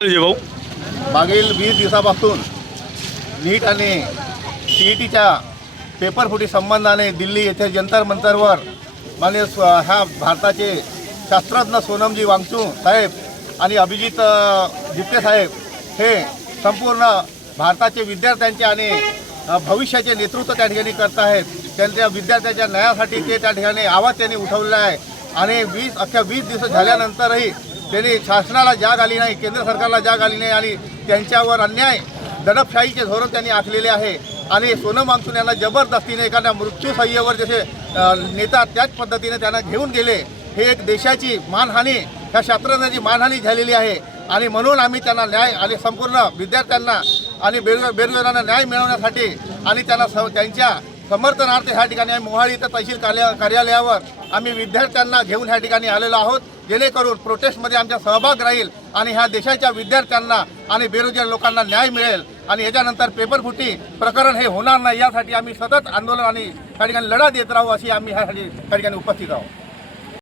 भाऊ मागील 20 दिवसापासून नीट आणि CETच्या पेपरफुटी संबंधाने दिल्ली येथे जंतर मंतरवर माननीय ह्या भारताचे शास्त्रज्ञ सोनमजी वांगचुक साहेब आणि अभिजित जित्ते साहेब हे संपूर्ण भारताचे विद्यार्थ्यांचे आणि भविष्याचे नेतृत्व त्या ठिकाणी करत आहेत। त्यांच्या विद्यार्थ्यांच्या न्यायासाठी ते त्या ठिकाणी आवाज त्यांनी उठवलेला आहे आणि 20 दिवस झाल्यानंतरही त्यांनी शासनाला जाग आली नाही, केंद्र सरकारला जाग आली नाही आणि त्यांच्यावर अन्याय दडपशाहीचे धोरण त्यांनी आखलेले आहे आणि सोनम वांगचुक यांना जबरदस्तीने एखाद्या मृत्यूसय्येवर जसे नेता त्याच पद्धतीने त्यांना घेऊन गेले। हे एक देशाची मानहानी, ह्या शास्त्रज्ञाची मानहानी झालेली आहे आणि म्हणून आम्ही त्यांना न्याय आणि संपूर्ण विद्यार्थ्यांना आणि बेरोजगारांना न्याय मिळवण्यासाठी आणि त्यांना त्यांच्या समर्थनार्थ ह्या ठिकाणी मोहाडी इथं तहसील कार्यालयावर आम्ही विद्यार्थ्यांना घेऊन ह्या ठिकाणी आलेलो आहोत, जेणेकरून प्रोटेस्टमध्ये आमचा सहभाग राहील आणि ह्या देशाच्या विद्यार्थ्यांना आणि बेरोजगार लोकांना न्याय मिळेल आणि याच्यानंतर पेपरफुटी प्रकरण हे होणार नाही यासाठी आम्ही सतत आंदोलन आणि त्या ठिकाणी लढा देत राहू अशी आम्ही ह्या ठिकाणी उपस्थित आहोत।